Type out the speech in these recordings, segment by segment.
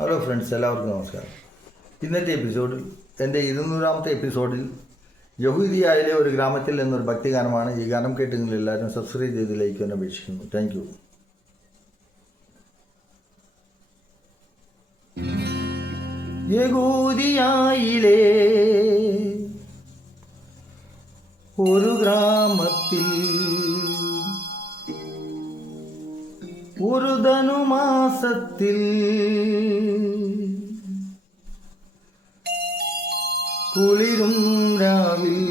Hello friends, എല്ലാവർക്കും നമസ്കാരം. ഇന്നത്തെ എപ്പിസോഡിൽ, എൻ്റെ 200-ാമത്തെ എപ്പിസോഡിൽ യഹൂദിയായിലെ ഒരു ഗ്രാമത്തിൽ എന്നൊരു ഭക്തിഗാനമാണ്. ഈ ഗാനം കേട്ട് നിങ്ങൾ എല്ലാവരും സബ്സ്ക്രൈബ് ചെയ്ത് ലൈക്ക് ചെയ്യാൻ അപേക്ഷിക്കുന്നു. Thank you. യഹൂദിയായിലെ ഒരു ഗ്രാമത്തിൽ ഒരു ധനുമാസത്തിൽ കുളിരും രാവിൽ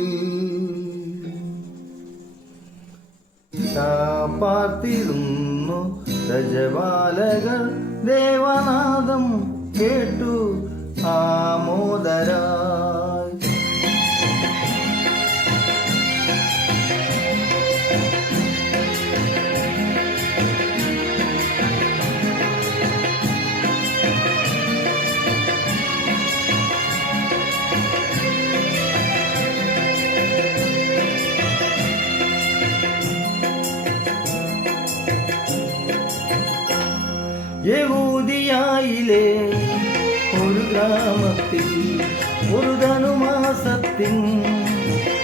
പാർത്തിരുന്നു രജപാലകർ. ദേവനാദം കേട്ടു ആമോദരായി. യഹൂദിയായിലെ ഒരു ഗ്രാമത്തിൽ ഒരു ധനുമാസത്തിൻ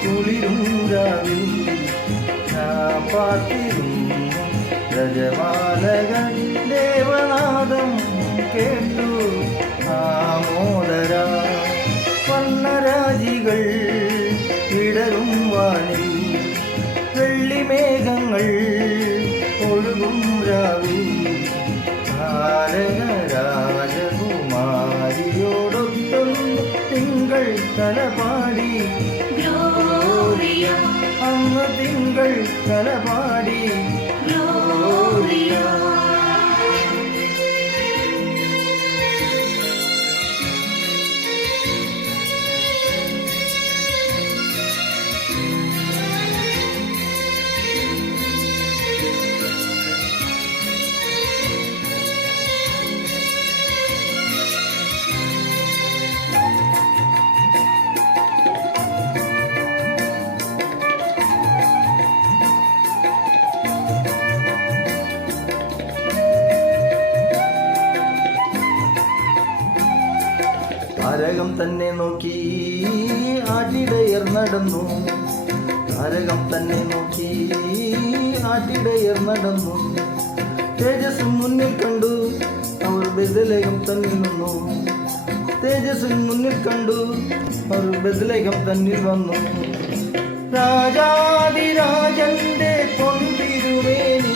കുളിരും രാവിൽ പാർത്തിരുന്നു രജപാലകൻ. ദേവനാദം കേട്ടു ആമോദരാ. വർണ്ണരാജികൾ വിടരും വാനിൽ, വെള്ളിമേഘങ്ങൾ ഒഴുകും രാവിൽ. രാജകുമാരിയോടൊത്തൊന്ന് തിങ്കൾ തലപാടി, അന്ന് തിങ്കൾ തലപാടി. താരകം തന്നെ നോക്കി ആട്ടിടയർ നടന്നു. താരകം തന്നെ നോക്കി ആട്ടിടയർ നടന്നു. തേജസ് മുന്നിൽ കണ്ടു അവർ ബെത്ലഹേം തന്നിൽ നിന്നു. തേജസ് മുന്നിൽ കണ്ടു അവർ ബെത്ലഹേം തന്നിൽ വന്നു. രാജാതിരാജന്റെ പൊൻതിരുമേനി,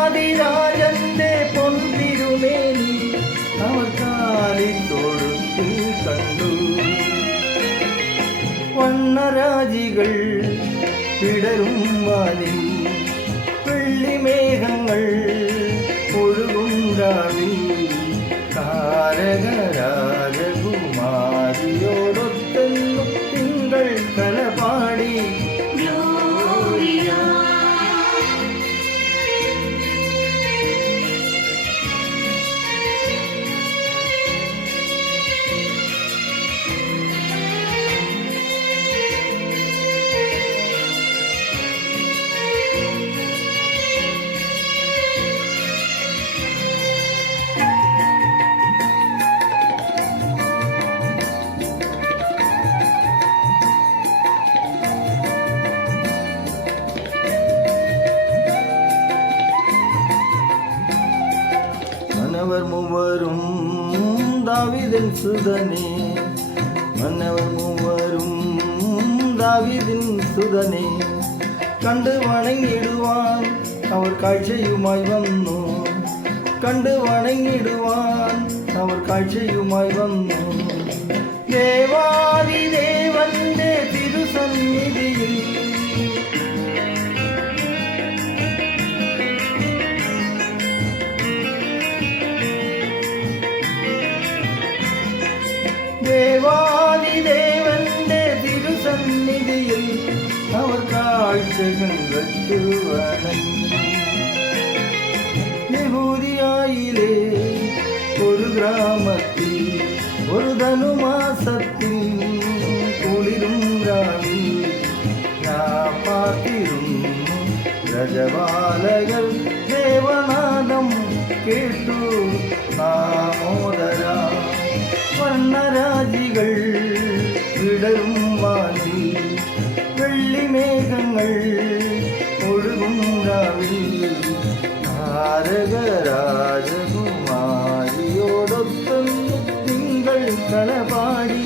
രാജാതിരാജന്റെ പൊൻതിരുമേനി അവർ കാലിത്തൊഴുത്തിൽ കണ്ടു. വർണ്ണരാജികൾ വിടരും വാനിൽ, വെള്ളിമേഘങ്ങൾ ഒഴുകും രാവിൽ. രാജകുമാരിയോടൊത്തൊന്നു തിങ്കൾ തലപാടി. மன்னவர் மூவரும் தாவீதின் சுதனே, மன்னவர் மூவரும் தாவீதின் சுதனே. കണ്ട് വണങ്ങിടുവാൻ അവർ കാഴ്ചയുമായി വന്നു. കണ്ട് വണങ്ങിടുവാൻ അവർ കാഴ്ചയുമായി വന്നു. ദേവാദിദേവന്റെ തിരുസന്നിധിയിൽ ദേവാദിദേവന്റെ തിരുസന്നിധിയിൽ അവർ കാഴ്ചകൾ വെച്ചു വണങ്ങി. യഹൂദിയായിലെ ഒരു ഗ്രാമത്തിൽ ഒരു ധനുമാസത്തിൽ കുളിരും രാവിൽ ഞാൻ പാർത്തിരുന്നു. രജപാലകർ ദേവനാദം കേട്ടു ആമോദര. വർണ്ണരാജികൾ വിടരും വാനിൽ വെള്ളിമേഘങ്ങൾ ഒഴുകും രാവിൽ. താരകരാജകുമാരിയോടൊപ്പം തിങ്കൾ കളപാടി